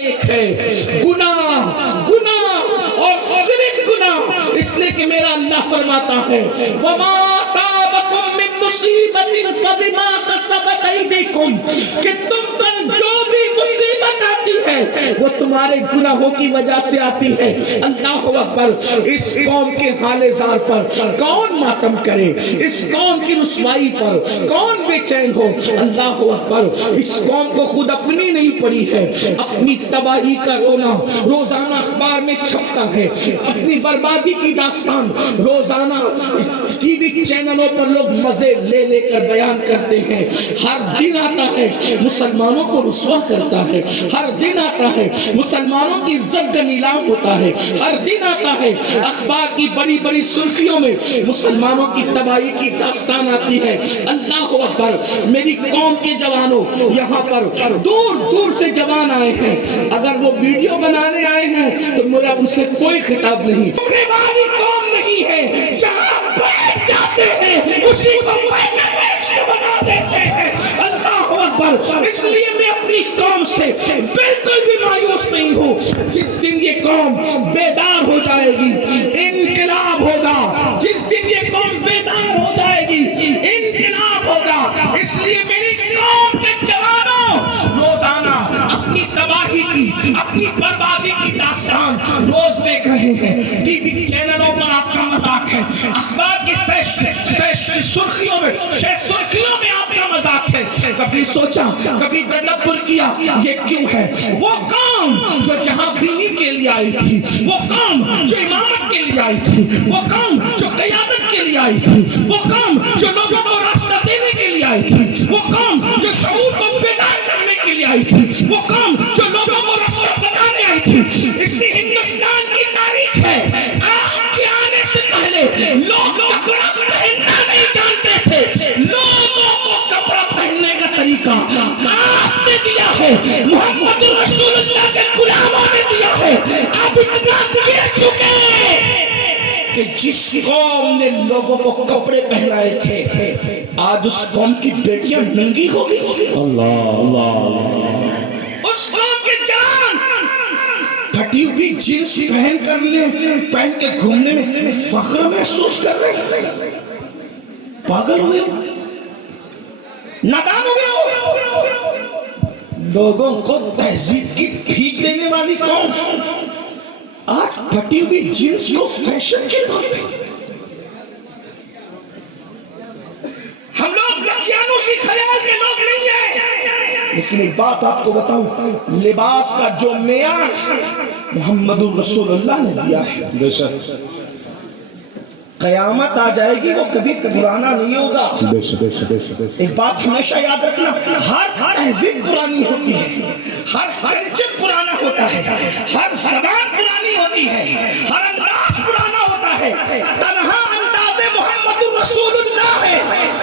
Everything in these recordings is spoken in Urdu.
ایک ہے گناہ، گناہ اور صرف گناہ، اس لیے کہ میرا اللہ فرماتا ہے وَمَا أَصَابَكُم مِّن مُّصِيبَةٍ فَبِمَا كَسَبَتْ أَيْدِيكُمْ، کہ تم پر جو بھی مصیبت آتی ہے وہ تمہارے گناہوں کی وجہ سے آتی ہے۔ اللہ اکبر! اس قوم کے حال زار پر کون ماتم کرے، اس قوم کی رسوائی پر کون بے چین ہو۔ اللہ اکبر! اس قوم کو خود اپنی نہیں پڑی ہے، اپنی تباہی کا رونا روزانہ اخبار میں چھپتا ہے، اپنی بربادی کی داستان روزانہ ٹی وی چینلوں پر لوگ مزے لے لے کر بیان کرتے ہیں۔ ہر دن آتا ہے مسلمانوں کو رسوا کرتا ہے، ہر دن آتا ہے مسلمانوں کی عزت کا نیلام ہوتا ہے، ہر دن آتا ہے اخبار کی بڑی بڑی سرخیوں میں مسلمانوں کی تباہی کی داستان آتی ہے۔ اللہ اکبر! میری قوم کے جوانوں، یہاں پر دور دور سے جوان آئے ہیں، اگر وہ ویڈیو بنانے آئے ہیں تو میرا ان سے کوئی خطاب نہیں۔ تمہیں والی قوم نہیں ہے، جہاں بیٹھ جاتے ہیں اسی کو بنا دیتے ہیں۔ اللہ اکبر! اس لیے میں اپنی قوم سے بالکل بھی مایوس نہیں ہوں۔ جس دن یہ قوم بیدار ہو جائے گی انقلاب ہوگا، جس دن یہ قوم بیدار ہو جائے گی انقلاب ہوگا۔ اس لیے میری قوم کے جوانوں روزانہ اپنی تباہی کی، اپنی بربادی کی داستان روز دیکھ رہے ہیں، ٹی وی چینلوں پر آپ کا مذاق ہے، اخبار کی سرخیوں میں آپ کا مذاق ہے۔ کبھی سوچا، کبھی تدبر کیا یہ کیوں ہے؟ وہ قوم جو جہاں بینی کے لیے آئی تھی، وہ قوم جو امامت کے لیے آئی تھی، وہ قوم جو قیادت کے لیے آئی تھی، وہ قوم جو لوگوں کو راستہ دینے کے لیے آئی تھی، وہ قوم جو شعور کو بیدار کرنے کے لیے آئی تھی، وہ قوم جو لوگوں کو راستہ بتانے آئی تھی۔ اسی ہندوستان کی تاریخ ہے، آپ کے آنے سے پہلے لوگ کپڑا پہننا نہیں جانتے تھے، لوگوں کو کپڑا پہننے کا طریقہ آپ نے دیا ہے، محمد رسول اللہ کے غلاموں نے دیا ہے۔ آپ اتنا گر چکے کہ جس قوم نے لوگوں کو کپڑے پہنائے تھے آج اس قوم کی بیٹیاں ننگی ہو گئی۔ اللہ اللہ! اس قوم کے جان پھٹی ہوئی جینس پہن کے گھومنے میں فخر محسوس کر رہے ہیں۔ پاگل ہوئے، نادان ہو گئے، لوگوں کو تہذیب کی بھیک دینے والی قوم آج پھٹی ہوئی جینس کو فیشن کے طور پہ۔ ہم لوگ دقیانوسی خیال کے لوگ نہیں ہیں، لیکن ایک بات آپ کو بتاؤں، لباس کا جو معیار محمد رسول اللہ نے دیا ہے، بے شک قیامت آ جائے گی وہ کبھی پرانا نہیں ہوگا۔ ایک بات ہمیشہ یاد رکھنا، ہر تہذیب پرانی ہوتی ہے، ہر کلچر پرانا ہوتا ہے، ہر زبان پرانی ہوتی ہے، ہر انداز پرانا ہوتا ہے، تنہا انداز محمد رسول اللہ ہے،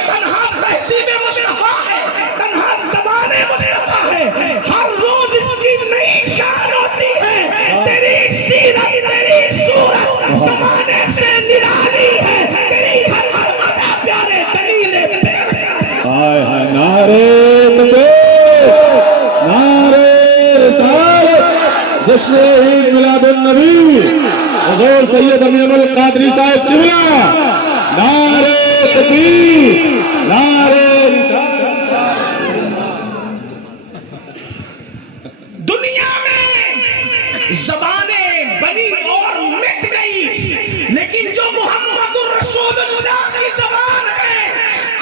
تنہا تہذیب مصطفیٰ ہے، تنہا زبان مصطفیٰ ہے۔ ہر روز اس کی نئی شان ہوتی ہے، تیری سیرت تیری صورت زمانے سے نرالی ہے، تیری ہر ادا پیارے دلیل پیش ہے۔ ہائے ہائے! نعرے تکبیر، نعرے رسالت، جشن عید میلاد النبی حضور سید امین القادری صاحب قبلہ، نعرے تکبیر، نعرے رسالت۔ دنیا میں زبانیں بنی اور مٹ گئی، لیکن جو محمد رسول اللہ کی زبان ہے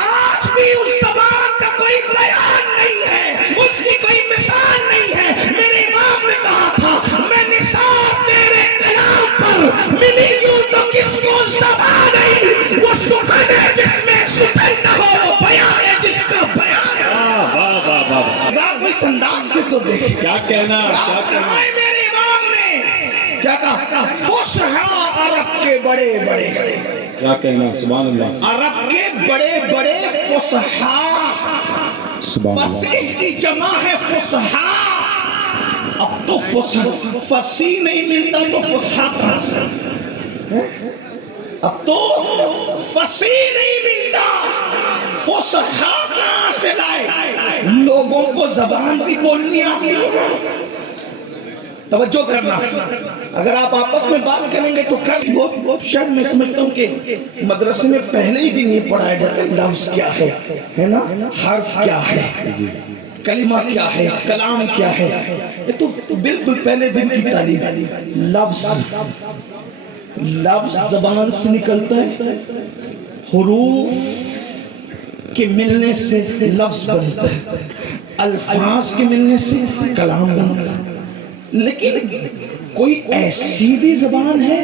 آج بھی اس زبان کا کوئی بیان نہیں ہے، اس کی کوئی مثال نہیں ہے۔ میرے امام نے کہا تھا میں نثار تیرے کلام پر ملی یوں تو کس کو زبان نہیں، وہ سخن ہے جس میں سخن نہ ہو، وہ بیان ہے جس کا بیان ہے۔ واہ واہ واہ! اس انداز سے تو دیکھ کیا کہنا، کیا کہنا! میرے امام نے کیا کہا؟ فصحا عرب کے بڑے بڑے، کیا کہنا! سبحان اللہ! عرب کے بڑے بڑے فصحا، فصیح کی جمع ہے فصحا۔ اب تو فصیح نہیں ملتا تو فصحا کہاں سے؟ اب تو فصیح نہیں ملتا، فصحا کہاں سے لائے؟ لوگوں کو زبان بھی بولنی آتی ہے، توجہ کرنا، اگر آپ آپس میں بات کریں گے تو بہت شاید میں سمجھتا ہوں کہ مدرسے میں پہلے ہی دن یہ پڑھایا جاتا ہے لفظ کیا ہے نا، حرف کیا ہے، کلمہ کیا ہے، کلام کیا ہے، یہ تو بالکل پہلے دن کی تعلیم. لفظ زبان سے نکلتا ہے، حروف کے ملنے سے لفظ بنتا ہے، الفاظ کے ملنے سے کلام بنتا ہے. لیکن کوئی ایسی بھی زبان ہے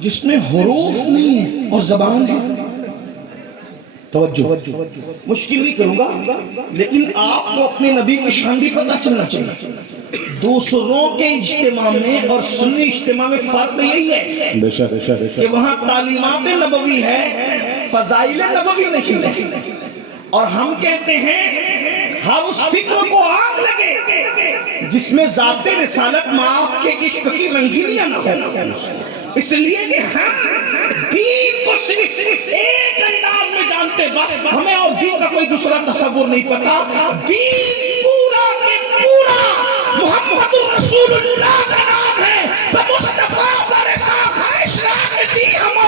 جس میں حروف نہیں ہے اور زبان ہے؟ توجہ، مشکل نہیں کروں گا، لیکن آپ کو اپنے نبی کی شان بھی پتہ چلنا چاہیے. دوسروں کے اجتماع میں اور سنی اجتماع میں فرق یہی ہے بے شک کہ وہاں تعلیمات نبوی ہے، فضائل نبوی نہیں ہے. اور ہم کہتے ہیں ہر اس فکر کو آگ لگے جس میں ذات رسالت ماں کے عشق کی رنگینیاں نہ ہو. اس لیے کہ ہم دین کو صرف ایک انداز میں جانتے، بس ہمیں اور دین کا کوئی دوسرا تصور نہیں پتا. دین پورا کے پورا محمد رسول اللہ کا نام ہے. مصطفیٰ پر خواہش رکھ دی ہم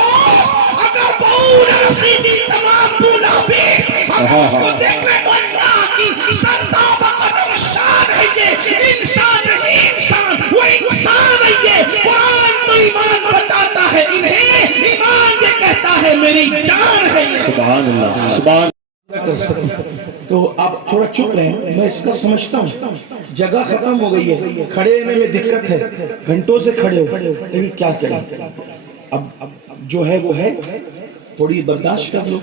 اگر بہور رسیدی تمام بولا بھی ہم اس کو دیکھنے تو اللہ کی سرداب قدم شان ہے. یہ انسان نہیں انسان، وہ انسان ہے. یہ قرآن تو ایمان بتاتا ہے انہیں، ایمان یہ کہتا ہے میری جان ہے. سبحان اللہ، سبحان کر سکیں تو آپ تھوڑا چپ رہیں. میں اس کا سمجھتا ہوں جگہ ختم ہو گئی ہے، کھڑے ہونے میں دقت ہے، گھنٹوں سے کھڑے ہو، لیکن کیا کریں. اب جو ہے وہ ہے، تھوڑی برداشت کر لو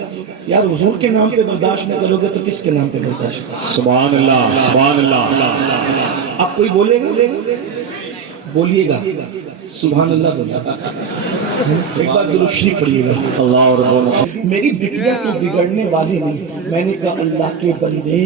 یار. حضور کے نام پہ برداشت نہ کرو گے تو کس کے نام پہ برداشت کرو. سبحان اللہ، سبحان اللہ. آپ کوئی بولے گا، بولیے گا سبحان اللہ بولیے. ایک بار درود شریف پڑھیے گا. اللہ اور میری بٹیا تو بگڑنے والی نہیں. میں نے کہا اللہ کے بندے،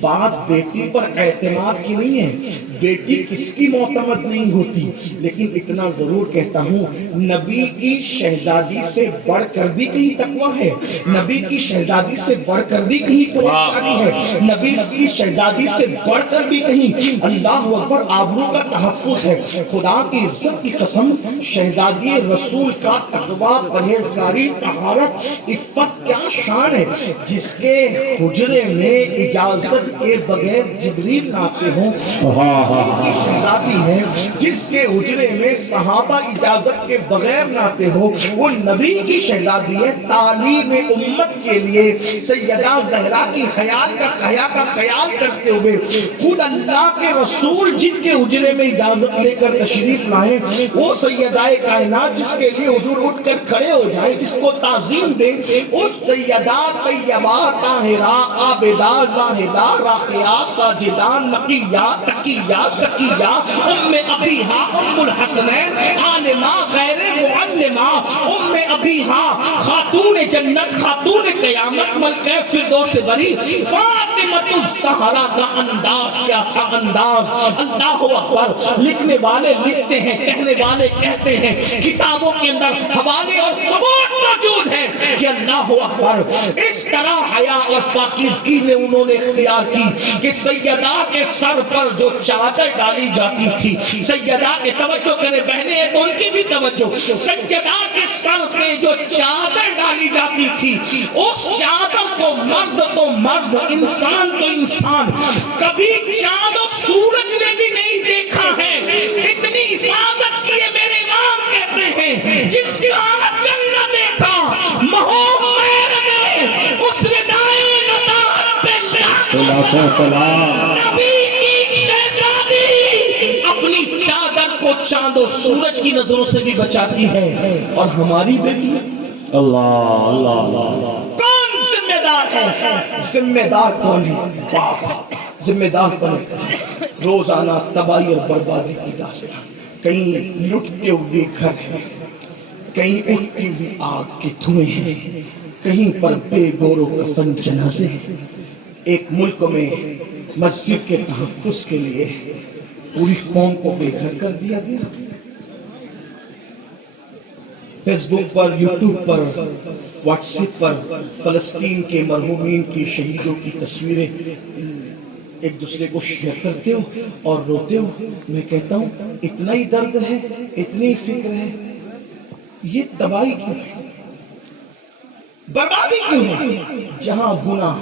بات بیٹی پر اعتماد کی نہیں ہے، بیٹی کس کی معتمد نہیں ہوتی، لیکن اتنا ضرور کہتا ہوں نبی کی شہزادی سے بڑھ کر بھی کہیں تقویٰ ہے، نبی کی شہزادی سے بڑھ کر بھی کہیں پرہیزگاری ہے، نبی کی شہزادی سے بڑھ کر بھی کہیں اللہ اکبر آبرو کا تحفظ ہے. خدا کی عزت کی قسم، شہزادی رسول کا تقویٰ، پرہیزگاری، طہارت، عفت کیا شان ہے. جس کے حجرے میں اجازت کے بغیر جبریل آتے ہوں، شہزادی ہے. جس کے حجرے میں صحابہ اجازت کے بغیر ناتے ہو، وہ نبی کی شہزادی ہے. تعلیم امت کے لیے سیدہ زہرا کی حیا کا خیال کرتے ہوئے خود اللہ کے رسول جن کے حجرے میں اجازت لے کر تشریف لائے، وہ سیدہ کائنات جس کے لیے حضور اٹھ کر کھڑے ہو جائے، جس کو تعظیم دے، اس سیدہ طیبہ طاہرہ عابدہ زاہدہ راقیہ ساجدہ نقیہ تقیہ زکیہ ام ابیہا ام الحسنین عالمہ غیر معلمہ ام ابیہا خاتون جنت خاتون قیامت ملکہ فردوس بری فاطمۃ الزہرا کا انداز کیا تھا. انداز اللہ اکبر. لکھنے والے لکھتے ہیں، کہنے والے کہتے ہیں، کتابوں کے اندر حوالے اور ثبوت موجود ہے کہ اللہ اکبر اس طرح حیا اور پاکیزگی نے انہوں نے اختیار کی کہ سیدہ کے سر پر جو چادر ڈالی جاتی تھی، سیدہ کے توجہ کرے بہنیں ہیں تو ان کی بھی توجہ، سیدہ کے سر پہ جو چادر ڈالی جاتی تھی، اس چادر کو مرد تو مرد، انسان تو انسان کبھی چاند و سورج نے بھی نہیں دیکھا ہے. اتنی حفاظت کی ہے میرے امام کہتے ہیں جس کا آنچل نہ دیکھا محوم میر نے اس ردائے نظارت پہ نبی کی شہزادی اپنی چادر کو چاند و سورج کی نظروں سے بھی بچاتی ہے. اور ہماری بیٹی اللہ اللہ اللہ. کون ذمہ دار ہے؟ ذمہ دار کون ہے؟ باپ ذمہ دار کون ہے؟ روزانہ تباہی اور بربادی کی داستان. کہیں لٹتے ہوئے گھر ہیں، کہیں اٹھتی ہوئی آگ کے دھوئیں ہیں، کہیں پر بے گور و کفن جنازے ہیں. ایک ملک میں مسجد کے تحفظ کے لیے پوری قوم کو بے گھر کر دیا گیا. فیس بک پر، یوٹیوب پر، واٹس ایپ پر فلسطین کے مرحومین کی شہیدوں کی تصویریں ایک دوسرے کو شیئر کرتے ہو اور روتے ہو. میں کہتا ہوں اتنا ہی درد ہے, اتنی ہی فکر ہے, یہ تباہی کیوں ہے, بربادی کیوں ہے؟ جہاں گناہ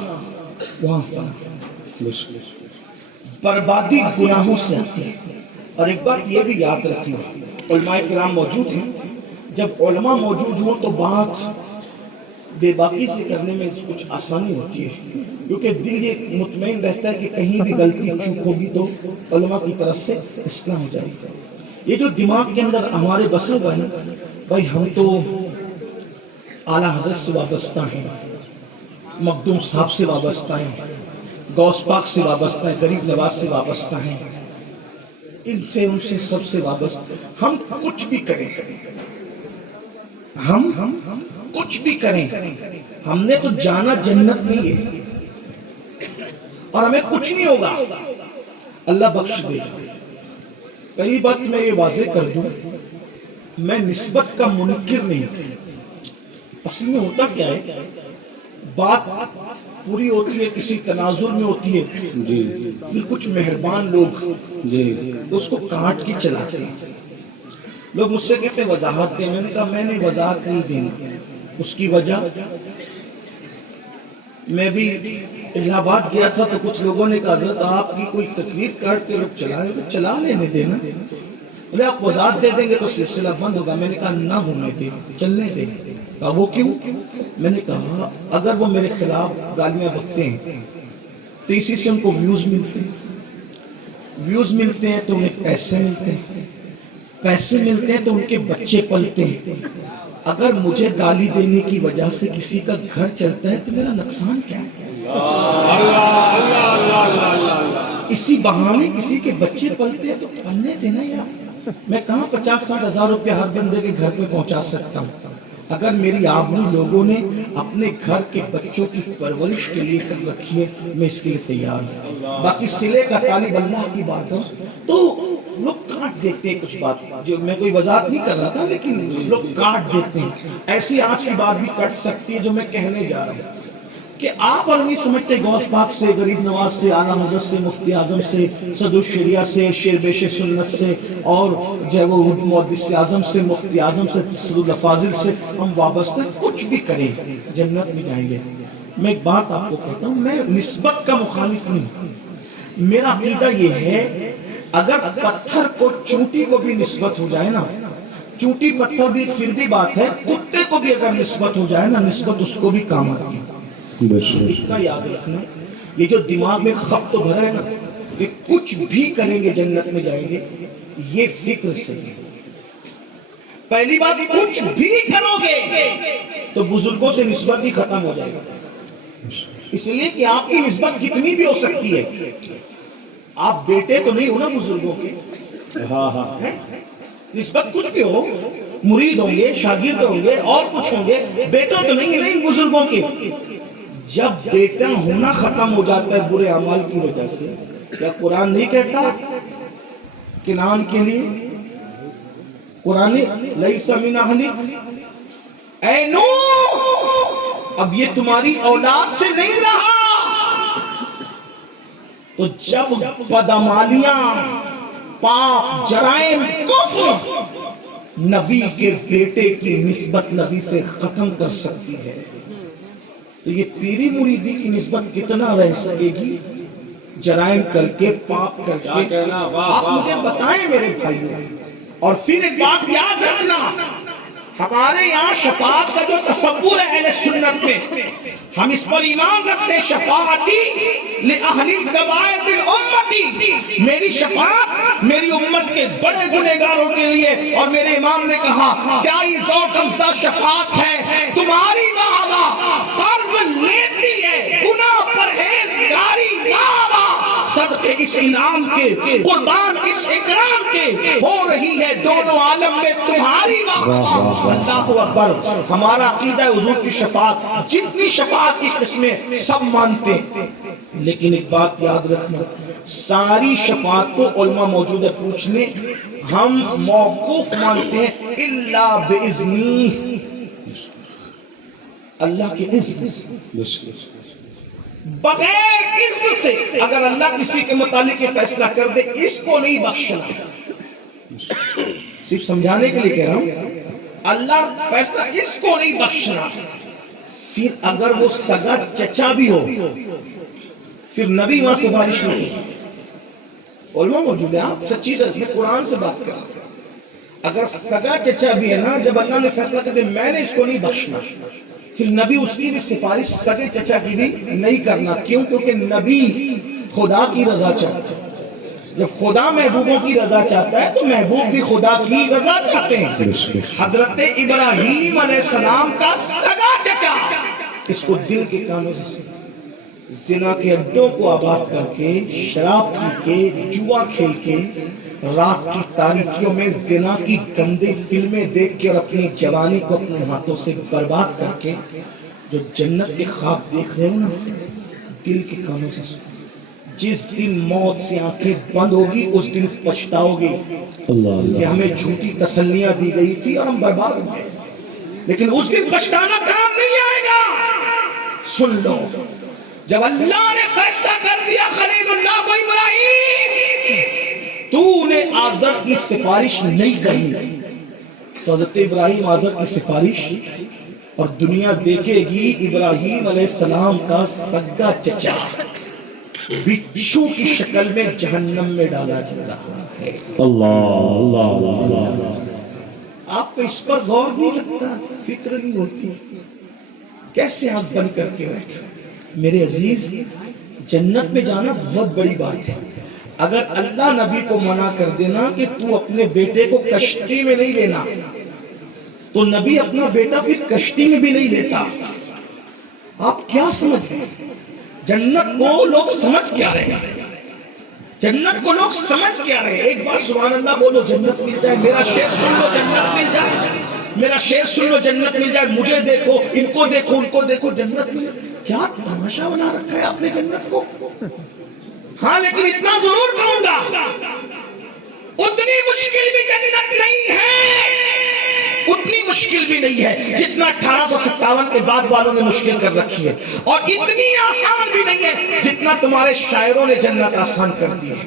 وہاں فنا. بربادی گناہوں سے آتی ہے. اور ایک بات یہ بھی یاد رکھنا, علماء کرام موجود ہیں, جب علماء موجود ہوں تو بات بے باکی سے کرنے میں کچھ آسانی ہوتی ہے, کیونکہ دل یہ مطمئن رہتا ہے کہ کہیں بھی غلطی چوک ہوگی تو علماء کی طرف سے اصلاح ہو جائے گی. یہ جو دماغ کے اندر ہمارے بسا ہوا ہے نا بھائی, ہم تو اعلیٰ حضرت سے وابستہ ہیں, مخدوم صاحب سے وابستہ ہیں, غوث پاک سے وابستہ ہیں, غریب نواز سے وابستہ ہیں, ان سے ان سے سب سے وابستہ. ہم کچھ بھی کریں, ہم کچھ بھی کریں, ہم نے تو جانا جنت نہیں ہے اور ہمیں کچھ نہیں ہوگا, اللہ بخش دے گا. پہلی بات میں یہ واضح کر دوں, میں نسبت کا منکر نہیں. اصل میں ہوتا کیا ہے, بات پوری ہوتی ہے, کسی تناظر میں ہوتی ہے, پھر کچھ مہربان لوگ اس کو کاٹ کے چلاتے ہیں. لوگ مجھ سے کہتے ہیں وضاحت دیں. میں نے کہا میں نے وضاحت نہیں دینا. اس کی وجہ, میں بھی الہ آباد گیا تھا تو کچھ لوگوں نے کہا حضرت آپ کی کوئی تقریر کاٹ کے لوگ چلا لینے دینا, بولے آپ وضاحت دے دیں گے تو سلسلہ بند ہوگا. میں نے کہا نہ ہونے دیں, چلنے دیں. کہا وہ کیوں؟ میں نے کہا اگر وہ میرے خلاف گالیاں بکتے ہیں تو اسی سے ان کو ویوز ملتے ہیں, ویوز ملتے ہیں تو انہیں پیسے ملتے ہیں, پیسے ملتے ہیں تو ان کے بچے پلتے ہیں. اگر مجھے گالی دینے کی وجہ سے کسی کا گھر چلتا ہے تو میرا نقصان کیا ہے؟ اسی بہانے کسی کے بچے پلتے ہیں تو پلنے دینا یار. میں کہاں 50-60 ہزار روپے ہر بندے کے گھر پہ پہنچا سکتا ہوں؟ اگر میری آبرو لوگوں نے اپنے گھر کے بچوں کی پرورش کے لیے کر رکھی ہے, میں اس کے لیے تیار ہوں. باقی سلے کا طالب اللہ کی بات ہو تو لوگ کاٹ دیتے ہیں کچھ بات, جو میں کوئی وضاحت نہیں کر رہا تھا لیکن لوگ کاٹ دیتے ہیں. ایسی آج کی بات بھی کٹ سکتی ہے جو میں کہنے جا رہا ہوں کہ آپ اور نہیں سمجھتے غوث پاک سے, غریب نواز سے, اعلیٰ حضرت سے, مفتی اعظم سے, صدر الشریعہ سے, شیر بیش سنت سے, اور جو ہے وہ محدث اعظم سے, مفتی اعظم سے, صدر الافاضل سے ہم وابستہ کچھ بھی کریں جنت میں جائیں گے. میں ایک بات آپ کو کہتا ہوں, میں نسبت کا مخالف نہیں ہوں. میرا عقیدہ یہ ہے اگر پتھر کو چونٹی کو بھی نسبت ہو جائے نا, چونٹی پتھر بھی پھر بھی بات ہے, کتے کو بھی اگر نسبت ہو جائے نا, نسبت اس کو بھی کام آتی ہے. اتنا یاد رکھنا, یہ جو دماغ میں خبط تو بھرا ہے نا کہ کچھ بھی کریں گے جنت میں جائیں گے, یہ فکر سے ہے. پہلی بات, کچھ بھی کرو گے تو بزرگوں سے نسبت ہی ختم ہو جائے گا. اس لیے کہ آپ کی نسبت کتنی بھی ہو سکتی ہے, آپ بیٹے تو نہیں ہو نا بزرگوں کے, نسبت کچھ بھی ہو, مرید ہوں گے, شاگرد ہوں گے, اور کچھ ہوں گے, بیٹوں تو نہیں بزرگوں کے. جب بیٹا ہونا ختم ہو جاتا ہے برے اعمال کی وجہ سے, کیا قرآن نہیں کہتا کہ نام کے لیے قرآن لیس من اہلک اے نوح اب یہ تمہاری اولاد سے نہیں رہا. تو جب بدعمالیاں, پاپ, جرائم, کفر نبی کے بیٹے کی نسبت نبی سے ختم کر سکتی ہے, تو یہ پیری مریدی کی نسبت کتنا رہ سکے گی جرائم کر کے, پاپ کر کے؟ آپ مجھے بتائیں میرے بھائیوں. اور پھر ایک بات یاد رکھنا, ہمارے یہاں شفاعت کا جو تصور ہے اہل سنت میں, ہم اس پر ایمان رکھتے ہیں, شفاعتی لأہل الکبائر من امتی, میری شفاعت میری امت کے بڑے گنہگاروں کے لیے. اور میرے امام نے کہا کیا یہ ذوق افزا شفاعت ہے, تمہاری ماں قرض لیتی ہے, گناہ پرہیزگاری صدقے اس انعام کے, قربان اس اکرام کے ہو رہی ہے دونوں عالم میں تمہاری ماں. اللہ اکبر. ہمارا عقیدہ ہے حضور کی شفاعت, جتنی شفاعت کی قسمیں سب مانتے ہیں, لیکن ایک بات یاد رکھنا, ساری شفاعت کو علماء موجود ہے پوچھنے, ہم موقوف مانتے ہیں الا باذنی, اللہ کے اذن. بغیر عزت سے اگر اللہ کسی کے متعلق یہ فیصلہ کر دے اس کو نہیں بخشنا. صرف سمجھانے کے لیے کہہ رہا ہوں, اللہ فیصلہ اس کو نہیں بخشنا. پھر اگر وہ سگا چچا بھی ہو پھر نبی وہاں سفارش نہیں. علماء موجود ہیں, آپ سچی سچ میں قرآن سے بات کر رہا ہوں. اگر سگا چچا بھی ہے نا, جب اللہ نے فیصلہ کر دیا میں نے اس کو نہیں بخشنا, پھر نبی اس کی بھی سفارش سگے چچا کی بھی نہیں کرنا. کیوں؟ کیونکہ نبی خدا کی رضا چاہتا ہے. جب خدا محبوبوں کی رضا چاہتا ہے تو محبوب بھی خدا کی رضا چاہتے ہیں. حضرت ابراہیم علیہ السلام کا سگا چچا اس کو دل کے کانوں سے زنا کے اڈوں کو آباد کر کے, شراب پی کے, جوا کھیل کے, رات کی تاریکیوں میں زنا کی گندی فلمیں دیکھ کے اور اپنی جوانی کو اپنے ہاتھوں سے برباد کر کے جو جنت کے خواب دیکھ رہے ہو نا, دل کے کانوں سے جس دن موت سے آنکھیں بند ہوگی اس دن پچھتاؤ گے کہ ہمیں جھوٹی تسلیاں دی گئی تھی اور ہم برباد ہو گئے. لیکن اس دن پچھتانا کام نہیں آئے گا. سن لو, جب اللہ نے فیصلہ کر دیا خلیل اللہ کو ابراہیم تو نے آزر کی سفارش نہیں کرنی, تو حضرت ابراہیم آزر کی سفارش, اور دنیا دیکھے گی ابراہیم علیہ السلام کا سگا چچا بچھو کی شکل میں جہنم میں ڈالا جا رہا ہے. اللہ. آپ کو اس پر غور نہیں لگتا, فکر نہیں ہوتی, کیسے آنکھ بند کر کے بیٹھے. میرے عزیز, جنت میں جانا بہت بڑی بات ہے. اگر اللہ نبی کو منع کر دینا کہ تو اپنے بیٹے کو کشتی میں نہیں لینا, تو نبی اپنا بیٹا پھر کشتی میں بھی نہیں لیتا. آپ کیا سمجھ رہے ہیں؟ جنت کو لوگ سمجھ کیا رہے ہیں؟ جنت کو لوگ سمجھ کیا رہے ہیں؟ ایک بار سبحان اللہ بولو, جنت مل جائے. میرا شعر سن لو, جنت مل جائے. میرا شعر سن لو, جنت مل جائے. مجھے دیکھو, ان کو دیکھو, ان کو دیکھو, جنت مل جائے. کیا تماشا بنا رکھا ہے آپ نے جنت کو. ہاں لیکن اتنا ضرور کہوں گا, اتنی مشکل بھی جنت نہیں ہے, اتنی مشکل بھی نہیں ہے جتنا 1857 کے بعد والوں نے مشکل کر رکھی ہے, اور اتنی آسان بھی نہیں ہے جتنا تمہارے شاعروں نے جنت آسان کر دی ہے.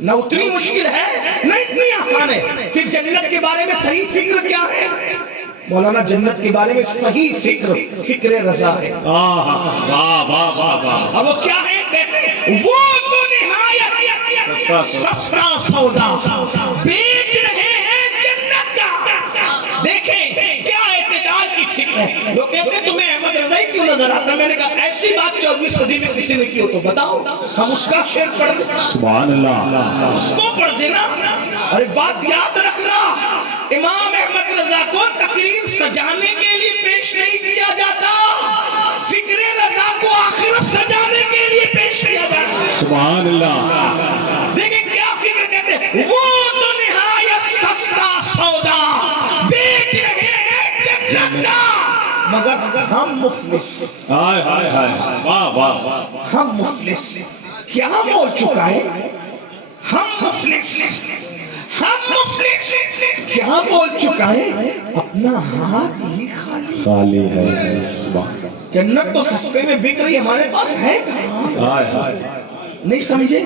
نہ اتنی مشکل ہے نہ اتنی آسان ہے. پھر جنت کے بارے میں صحیح فکر کیا ہے مولانا؟ جنت کے بارے میں صحیح فکر رضا ہے. اب وہ کیا ہے؟ کہتے ہیں وہ تو نہایت سستا سودا بیچ رہے ہیں جنت کا. دیکھیں کیا اعتدال کی فکر ہے. لوگ کہتے ہیں تمہیں احمد رضائی کیوں نظر آتا ہے؟ میں نے کہا ایسی بات 14ویں صدی میں کسی نے کی ہو تو بتاؤ, ہم اس کا شعر پڑھ دیں. سبحان اللہ. اس کو پڑھ دینا. اور ایک بات یاد رکھنا, امام احمد رضا کو تقریر سجانے کے لیے پیش نہیں کیا جاتا, فکر رضا کو آخرت سجانے کے لیے پیش کیا جاتا. سبحان اللہ. دیکھیں کیا فکر کہتے ہیں, وہ تو نہایت سستا سودا بیچ رہے ہیں جنت کا, مگر ہم مفلس. ہائے ہائے ہائے, واہ واہ. ہم مفلس. کیا بول چکا ہے؟ ہم مفلس. ہم مفلس کیا بول چکا ہے؟ اپنا ہاتھ ہی خالی خالی ہے. سبحان. جنت تو سستے میں بک رہی, ہمارے پاس ہے ہائے ہائے. نہیں سمجھے؟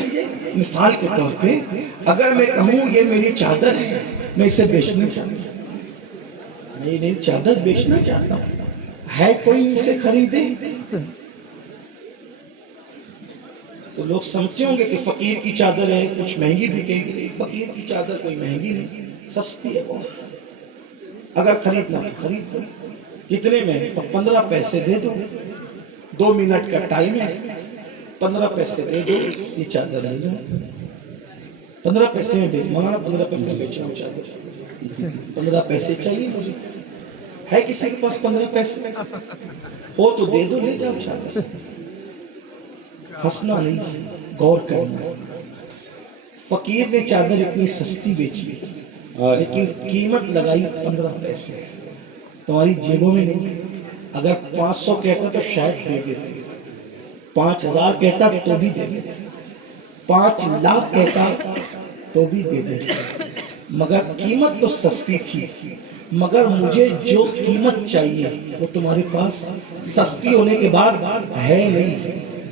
مثال کے طور پہ اگر میں کہوں یہ میری چادر ہے, میں اسے بیچنا چاہتا ہوں, میں یہ چادر بیچنا چاہتا ہوں, ہے کوئی اسے خریدے؟ تو لوگ سمجھتے ہوں گے کہ فقیر کی چادر ہے, کچھ مہنگی بکے گی. فقیر کی چادر کوئی مہنگی نہیں, سستی ہے بہت. اگر خریدنا خرید دو. کتنے میں؟ 15 پیسے دے دو, 2 منٹ کا ٹائم ہے, 15 پیسے دے دو, یہ چادر لے جاؤ. 15 پیسے میں بیچ, مولانا 15 پیسے میں بیچ رہا ہوں چادر. 15 پیسے چاہیے مجھے. ہے کسی کے پاس 15 پیسے؟ ہو تو دے دو, لے جاؤ چادر. ہنسنا نہیں, غور کرنا. فقیر نے چادر اتنی سستی بیچی لیکن قیمت لگائی 15 پیسے. تمہاری جیبوں میں نہیں. اگر 500 کہتا تو شاید دے دیتے, 5000 کہتا تو بھی دے دیتے, 5 لاکھ کہتا تو بھی دے دیتے, مگر قیمت تو سستی تھی. مگر مجھے جو قیمت چاہیے وہ تمہارے پاس سستی ہونے کے بعد ہے نہیں.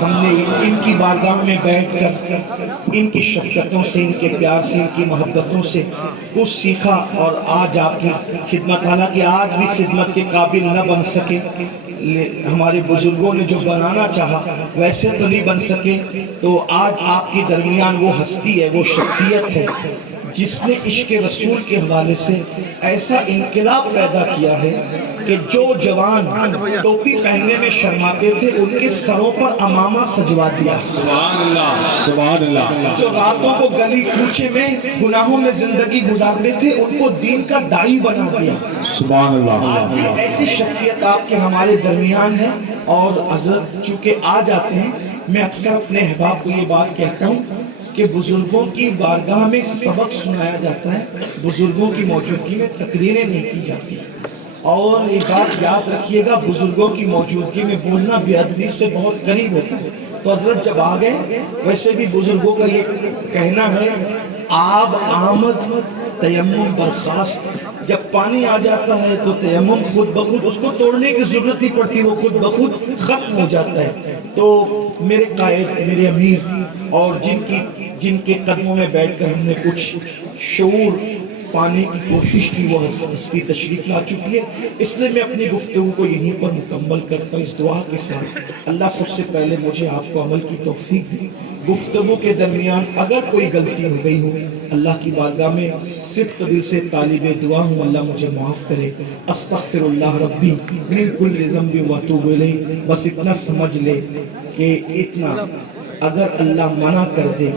ہم نے ان کی بارگاہ میں بیٹھ کر ان کی شفقتوں سے، ان کے پیار سے، ان کی محبتوں سے کچھ سیکھا، اور آج آپ کی خدمت، حالانکہ آج بھی خدمت کے قابل نہ بن سکے، ہمارے بزرگوں نے جو بنانا چاہا ویسے تو نہیں بن سکے، تو آج آپ کے درمیان وہ ہستی ہے، وہ شخصیت ہے جس نے عشق رسول کے حوالے سے ایسا انقلاب پیدا کیا ہے کہ جو جوان ٹوپی پہننے میں شرماتے تھے ان کے سروں پر امامہ سجوا دیا، سبحان اللہ، سبحان اللہ، جو راتوں کو گلی کوچے میں گناہوں میں زندگی گزارتے تھے ان کو دین کا داعی بنا دیا۔ سبحان اللہ۔ آج یہ ایسی شخصیت آپ کے ہمارے درمیان ہے، اور حضرت چونکہ آ جاتے ہیں، میں اکثر اپنے احباب کو یہ بات کہتا ہوں کہ بزرگوں کی بارگاہ میں سبق سنایا جاتا ہے، بزرگوں کی موجودگی میں تقریریں نہیں کی جاتی، اور ایک بات یاد رکھیے گا، بزرگوں کی موجودگی میں بولنا بے ادبی سے بہت قریب ہوتا ہے۔ تو حضرت جب آ گئے، ویسے بھی بزرگوں کا یہ کہنا ہے آب آمد تیمم برخاست، جب پانی آ جاتا ہے تو تیمم خود بخود، اس کو توڑنے کی ضرورت نہیں پڑتی، وہ خود بخود ختم ہو جاتا ہے۔ تو میرے قائد، میرے امیر، اور جن کے قدموں میں بیٹھ کر ہم نے کچھ شعور پانے کی کوشش کی، وہ ہستی تشریف لا چکی ہے، اس لیے میں اپنی گفتگو کو یہیں پر مکمل کرتا ہوں اس دعا کے ساتھ، اللہ سب سے پہلے مجھے آپ کو عمل کی توفیق دے۔ گفتگو کے درمیان اگر کوئی غلطی ہو گئی ہو، اللہ کی بارگاہ میں صدق دل سے طالب دعا ہوں، اللہ مجھے معاف کرے۔ استغفر اللہ ربی من کل ذنب واتوب الیہ، بس اتنا سمجھ لے کہ اتنا اگر اللہ منع کر دے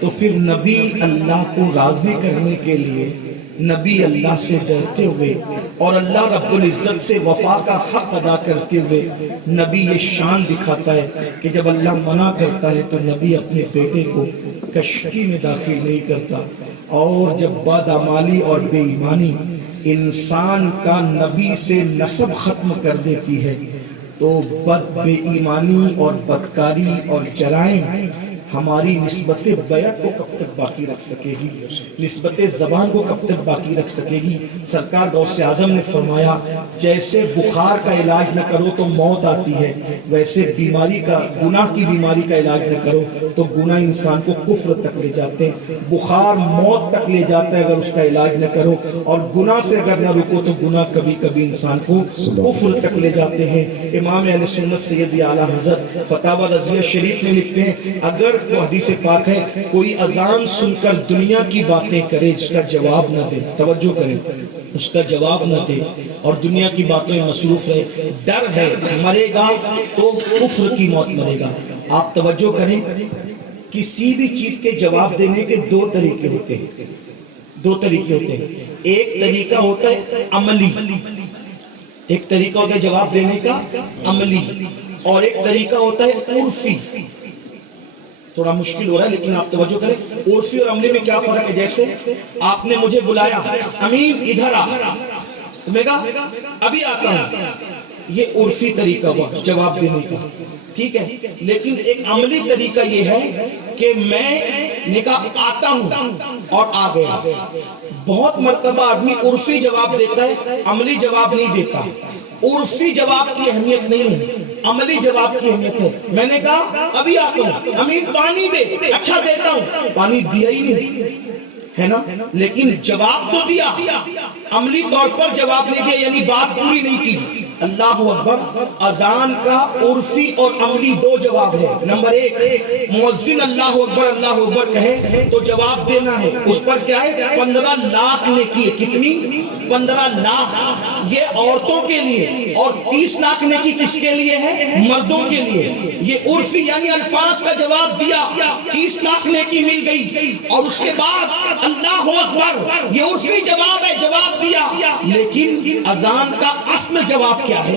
تو پھر نبی اللہ کو راضی کرنے کے لیے، نبی اللہ سے ڈرتے ہوئے اور اللہ رب العزت سے وفا کا حق ادا کرتے ہوئے، نبی یہ شان دکھاتا ہے کہ جب اللہ منع کرتا ہے تو نبی اپنے بیٹے کو کشتی میں داخل نہیں کرتا، اور جب بدعمالی اور بے ایمانی انسان کا نبی سے نسب ختم کر دیتی ہے، تو بے ایمانی اور بدکاری اور جرائم ہماری نسبت بیعت کو کب تک باقی رکھ سکے گی، نسبت زبان کو کب تک باقی رکھ سکے گی۔ سرکار غوث اعظم نے فرمایا جیسے بخار کا علاج نہ کرو تو موت آتی ہے، ویسے بیماری کا، گناہ کی بیماری کا علاج نہ کرو تو گناہ انسان کو کفر تک لے جاتے ہیں، بخار موت تک لے جاتا ہے اگر اس کا علاج نہ کرو، اور گناہ سے اگر نہ رکو تو گناہ کبھی کبھی انسان کو کفر تک لے جاتے ہیں۔ امام اہل سنت سید اعلیٰ حضرت فتاوی رضویہ شریف میں لکھتے ہیں اگر وہ حدیث پاک ہے کوئی اذان سن کر دنیا کی باتیں کرے، اس کا جواب نہ دے، توجہ کریں، اس کا جواب نہ دے اور دنیا کی باتوں میں مصروف رہے، ڈر ہے مرے گا تو کفر کی موت مرے گا۔ آپ توجہ کریں، کسی بھی چیز کے جواب دینے کے دو طریقے ہوتے ہیں، دو طریقے ہوتے ہیں، ایک طریقہ ہوتا ہے عملی، ایک طریقہ ہوتا ہے جواب دینے کا عملی، اور ایک طریقہ ہوتا ہے عرفی۔ تھوڑا مشکل ہو رہا ہے لیکن آپ توجہ کریں، عرفی اور عملی میں کیا فرق ہے؟ جیسے آپ نے مجھے بلایا، امین ادھر آ، تو میں کہا ابھی آتا ہوں، یہ عرفی طریقہ ہوا جواب دینے کا، ٹھیک ہے، لیکن ایک عملی طریقہ یہ ہے کہ میں نے کہا آتا ہوں اور آ گیا۔ بہت مرتبہ آدمی عرفی جواب دیتا ہے، عملی جواب نہیں دیتا۔ عرفی جواب کی اہمیت نہیں ہے، عملی جواب کی اہمیت ہے۔ میں نے کہا ابھی آتا ہوں، امین پانی دے، اچھا دیتا ہوں، پانی دیا ہی نہیں ہے نا، لیکن جواب تو دیا، عملی طور پر جواب نہیں دیا، یعنی بات پوری نہیں کی۔ اللہ اکبر، اذان کا عرفی اور عملی دو جواب ہے۔ نمبر ایک، مؤذن اللہ اکبر کہے تو جواب دینا ہے، اس پر کیا ہے 15 لاکھ نیکی ہے، کتنی؟ 15 لاکھ، یہ عورتوں کے لیے، اور 30 لاکھ نیکی کس کے لیے ہے؟ مردوں کے لیے۔ یہ عرفی یعنی الفاظ کا جواب دیا، 30 لاکھ نیکی مل گئی، اور اس کے بعد اللہ اکبر، یہ عرفی جواب ہے، جواب دیا، لیکن اذان کا اصل جواب کیا ہے؟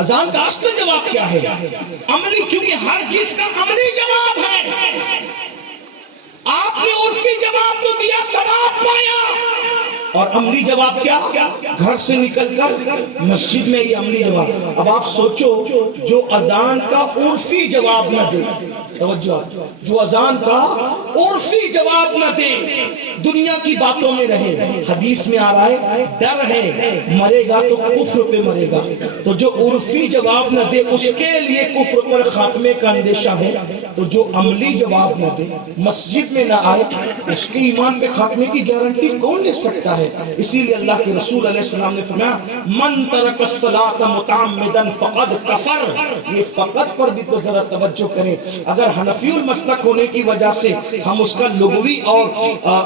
اذان کا اصل جواب کیا ہے؟ عملی، کیونکہ ہر چیز کا عملی جواب ہے۔ آپ نے عرفی جواب تو دیا، ثواب پایا، اور عملی جواب کیا؟ گھر سے نکل کر مسجد میں یہ عملی جواب۔ اب آپ سوچو جو اذان کا عرفی جواب نہ دے، توجہ جو اذان کا عرفی جواب نہ دے دنیا کی باتوں میں رہے حدیث میں آ رہا ہے ڈر ہے مرے گا تو کفر پہ مرے گا تو جو عرفی جواب نہ دے اس کے لیے کفر پر خاتمے کا اندیشہ ہے تو جو عملی جواب نہ دے مسجد میں نہ آئے اس کے ایمان پہ خاتمے کی گارنٹی کون لے سکتا ہے اسی لیے اللہ کے رسول علیہ السلام نے فرمایا من ترک الصلاۃ متعمدا فقد کفر یہ فقط پر بھی تو ذرا توجہ کریں اگر حنفی المسلک ہونے کی وجہ سے ہم اس کا لغوی اور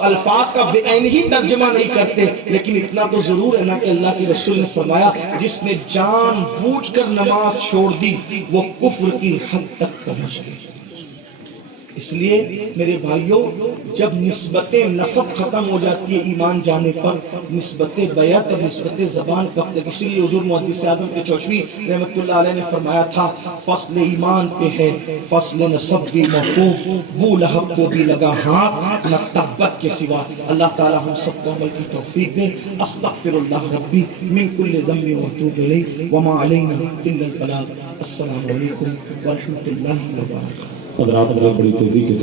الفاظ کا بے عین ہی ترجمہ نہیں کرتے لیکن اتنا تو ضرور ہے نا کہ اللہ کے رسول نے فرمایا جس نے جان بوجھ کر نماز چھوڑ دی وہ کفر کی حد تک پہنچ گئی اس لیے میرے بھائیوں جب نسبت نسب ختم ہو جاتی ہے ایمان جانے پر نسبت بیعت اور نسبت زبان کب تک اسی لیے حضور محدث اعظم کے چوشوی رحمت اللہ علیہ نے فرمایا تھا فصل ایمان پہ ہے فصل نسب بھی محبوب بو لہب کو بھی لگا ہاتھ نہ تبت کے سوا اللہ تعالی ہم سب کو عمل کی توفیق دے استغفر اللہ ربی من کل ذنب واتوب الیہ وما علینا الا البلاغ السلام علیکم ورحمۃ اللہ وبرکاتہ حضرات بڑی تیزی کے ساتھ